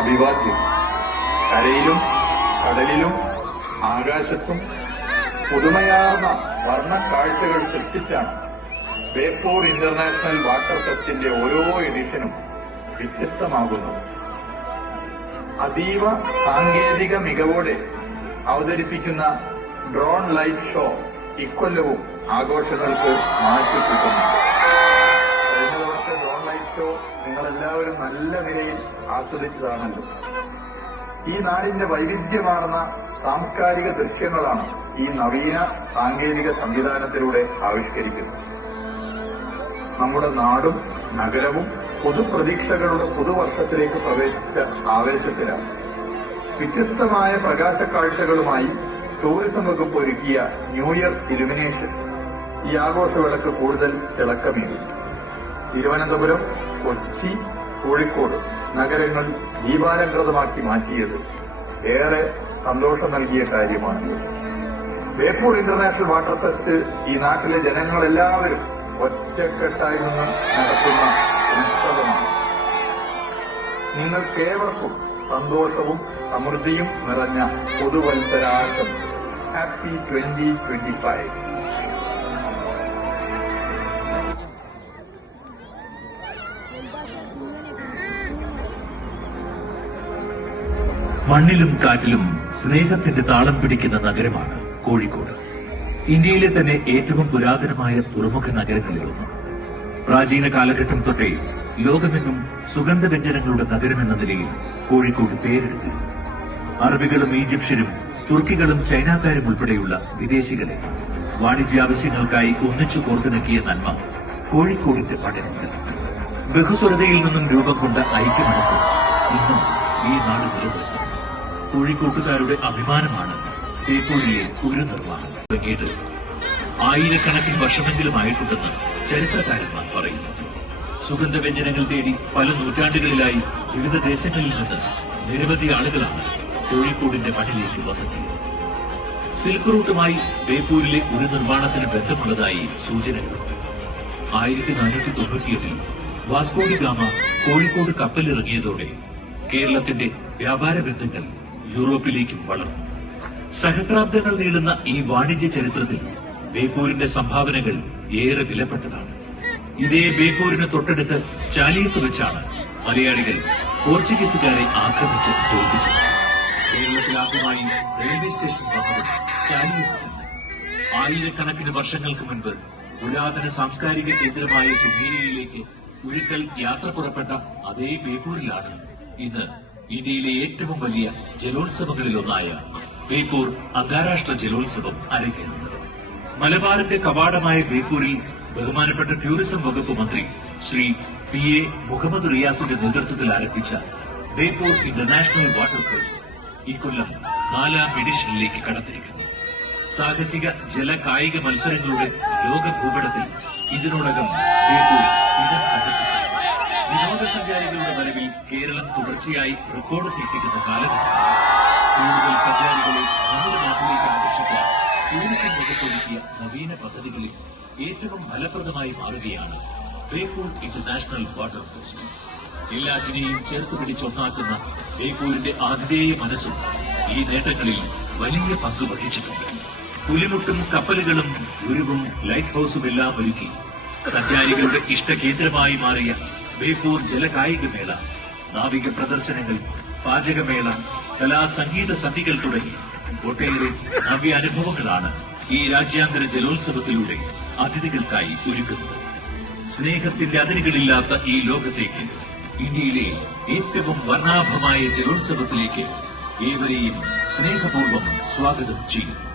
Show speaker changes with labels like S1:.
S1: അഭിവാദ്യം. കരയിലും കടലിലും ആകാശത്തും പുതുമയാർന്ന വർണക്കാഴ്ചകൾ സൃഷ്ടിച്ചാണ് ബേപ്പൂർ ഇന്റർനാഷണൽ വാട്ടർ ഫെസ്റ്റിന്റെ ഓരോ എഡിഷനും വ്യത്യസ്തമാകുന്നത്. അതീവ സാങ്കേതിക മികവോടെ അവതരിപ്പിക്കുന്ന ഡ്രോൺ ലൈറ്റ് ഷോ ഇക്കൊല്ലവും ആഘോഷങ്ങൾക്ക് മാറ്റിക്കിട്ടുന്നു നിലയിൽ ആസ്വദിച്ചതാണല്ലോ. ഈ നാടിന്റെ വൈവിധ്യമാർന്ന സാംസ്കാരിക ദൃശ്യങ്ങളാണ് ഈ നവീന സാങ്കേതിക സംവിധാനത്തിലൂടെ ആവിഷ്കരിക്കുന്നത്. നമ്മുടെ നാടും നഗരവും പൊതുപ്രതീക്ഷകളുടെ പുതുവർഷത്തിലേക്ക് പ്രവേശിച്ച ആവേശത്തിലാണ്. വ്യത്യസ്തമായ പ്രകാശക്കാഴ്ചകളുമായി ടൂറിസം വകുപ്പ് ഒരുക്കിയ ന്യൂ ഇയർ ഇലുമിനേഷൻ ഈ ആഘോഷവിളക്ക് കൂടുതൽ തിളക്കമേറി തിരുവനന്തപുരം കൊച്ചി കോഴിക്കോട് നഗരങ്ങൾ ദീപാലംകൃതമാക്കി മാറ്റിയത് ഏറെ സന്തോഷം നൽകിയ കാര്യമാണ്. ബേപ്പൂർ ഇന്റർനാഷണൽ വാട്ടർ ഫെസ്റ്റ് ഈ നാട്ടിലെ ജനങ്ങളെല്ലാവരും ഒറ്റക്കെട്ടായി നിന്ന് നടത്തുന്ന ഉത്സവമാണ്. നിങ്ങൾക്കേവർക്കും സന്തോഷവും സമൃദ്ധിയും നിറഞ്ഞ പൊതുവത്സരാശം ഹാപ്പി ട്വന്റി ട്വന്റി ഫൈവ്
S2: മണ്ണിലും കാറ്റിലും സ്നേഹത്തിന്റെ താളം പിടിക്കുന്ന നഗരമാണ് കോഴിക്കോട്. ഇന്ത്യയിലെ തന്നെ ഏറ്റവും പുരാതനമായ തുറമുഖ നഗരങ്ങളിലൊന്ന്. പ്രാചീന കാലഘട്ടം തൊട്ടേ ലോകമെങ്ങും സുഗന്ധവ്യഞ്ജനങ്ങളുടെ നഗരമെന്ന നിലയിൽ കോഴിക്കോട് പേരെടുത്തിരുന്നു. അറബികളും ഈജിപ്ഷ്യരും തുർക്കികളും ചൈനാക്കാരും ഉൾപ്പെടെയുള്ള വിദേശികളെ വാണിജ്യാവശ്യങ്ങൾക്കായി ഒന്നിച്ചു കോർത്തിണക്കിയ നന്മ കോഴിക്കോടിന്റെ പടരുണ്ട്. ബഹുസ്വരതയിൽ നിന്നും രൂപം കൊണ്ട ഐക്യമനസ് ഇന്നും ഈ നാട് നിലനിർത്തുന്നു കോഴിക്കോട്ടുകാരുടെ അഭിമാനമാണ് തേപ്പൂരിലെ ഒരു നിർമ്മാണം തുടങ്ങിയത് ആയിരക്കണക്കിന് വർഷമെങ്കിലും ആയിട്ടുണ്ടെന്ന് ചരിത്രകാരന്മാർ പറയുന്നു. സുഗന്ധവ്യഞ്ജനങ്ങൾ തേടി പല നൂറ്റാണ്ടുകളിലായി വിവിധ ദേശങ്ങളിൽ നിന്ന് നിരവധി ആളുകളാണ് കോഴിക്കോടിന്റെ മണ്ണിലേക്ക് വന്നെത്തിയത്. സിൽക്ക് റൂട്ടുമായി ബേപ്പൂരിലെ ഒരു നിർമ്മാണത്തിന് ബന്ധമുള്ളതായി സൂചനകളുണ്ട്. ആയിരത്തി നാനൂറ്റി തൊണ്ണൂറ്റിയെട്ടിൽ വാസ്കോഡി ഗാമ കോഴിക്കോട് കപ്പലിറങ്ങിയതോടെ കേരളത്തിന്റെ വ്യാപാര ബന്ധങ്ങൾ യൂറോപ്പിലേക്കും വളർന്നു. സഹസ്രാബ്ദങ്ങൾ നീളുന്ന ഈ വാണിജ്യ ചരിത്രത്തിൽ ബേപ്പൂരിന്റെ സംഭാവനകൾ ഏറെ വിലപ്പെട്ടതാണ്. ഇതേ ബേപ്പൂരിന് തൊട്ടടുത്ത് ചാലിയത്ത് വെച്ചാണ് മലയാളികൾ പോർച്ചുഗീസുകാരെ ആക്രമിച്ച് തോൽപ്പിച്ചത്. കേരളത്തിൽ ആദ്യമായി റെയിൽവേ സ്റ്റേഷൻ വന്നത് ആയിരക്കണക്കിന് വർഷങ്ങൾക്ക് മുൻപ് പുരാതന സാംസ്കാരിക കേന്ദ്രമായ സുമേരിയയിലേക്ക് ഒരിക്കൽ യാത്ര പുറപ്പെട്ട അതേ ബേപ്പൂരിലാണ് ഇന്ന് ഇന്ത്യയിലെ ഏറ്റവും വലിയ ജലോത്സവങ്ങളിലൊന്നായ ബേപ്പൂർ അന്താരാഷ്ട്ര ജലോത്സവം അരങ്ങേറുന്നത്. മലബാറിന്റെ കവാടമായ ബേപ്പൂരിൽ ബഹുമാനപ്പെട്ട ടൂറിസം വകുപ്പ് മന്ത്രി ശ്രീ പി എ മുഹമ്മദ് റിയാസിന്റെ നേതൃത്വത്തിൽ ആരംഭിച്ച ബേപ്പൂർ ഇന്റർനാഷണൽ വാട്ടർ ഫെസ്റ്റ് ഇക്കൊല്ലം നാലാം എഡിഷനിലേക്ക് കടന്നിരിക്കുന്നു. സാഹസിക ജല കായിക മത്സരങ്ങളുടെ ലോക ഭൂപടത്തിൽ ഇതിനോടകം ബേപ്പൂർ ഇടം കണ്ടെത്തി വിനോദസഞ്ചാരികളുടെ വരവിൽ കേരളം തുടർച്ചയായി റെക്കോർഡ് സൃഷ്ടിക്കുന്ന കാലഘട്ടം. കൂടുതൽ സഞ്ചാരികളെ നമ്മുടെ നാട്ടിലേക്ക് ടൂറിസം വകുപ്പൊരുക്കിയ നവീന പദ്ധതികളിൽ ഏറ്റവും ഫലപ്രദമായി മാറുകയാണ് ബേപ്പൂർ ഇന്റർനാഷണൽ വാട്ടർ ഫെസ്റ്റ് എല്ലാറ്റിനെയും ചേർത്ത് പിടിച്ചൊന്നാക്കുന്ന ബേപ്പൂരിന്റെ ആതിഥേയ മനസ്സും ഈ നേട്ടങ്ങളിൽ വലിയ പങ്ക് വഹിച്ചിട്ടുണ്ട്. പുലിമുട്ടും കപ്പലുകളും ഉരുവും ലൈറ്റ് ഹൌസും എല്ലാം ഒരുക്കി സഞ്ചാരികളുടെ ഇഷ്ടകേന്ദ്രമായി മാറിയ ബേപ്പൂർ ജലകായിക മേള നാവിക പ്രദർശനങ്ങൾ പാചകമേള കലാ സംഗീത സന്ധികൾ തുടങ്ങി. ഒട്ടേറെ നവ്യ അനുഭവങ്ങളാണ് ഈ രാജ്യാന്തര ജലോത്സവത്തിലൂടെ അതിഥികൾക്കായി ഒരുക്കുന്നത്. സ്നേഹത്തിന്റെ അതിരുകളില്ലാത്ത ഈ ലോകത്തേക്ക് ഇന്ത്യയിലെ ഏറ്റവും വർണാഭമായ ജലോത്സവത്തിലേക്ക് ഏവരെയും സ്നേഹപൂർവം സ്വാഗതം ചെയ്യുന്നു.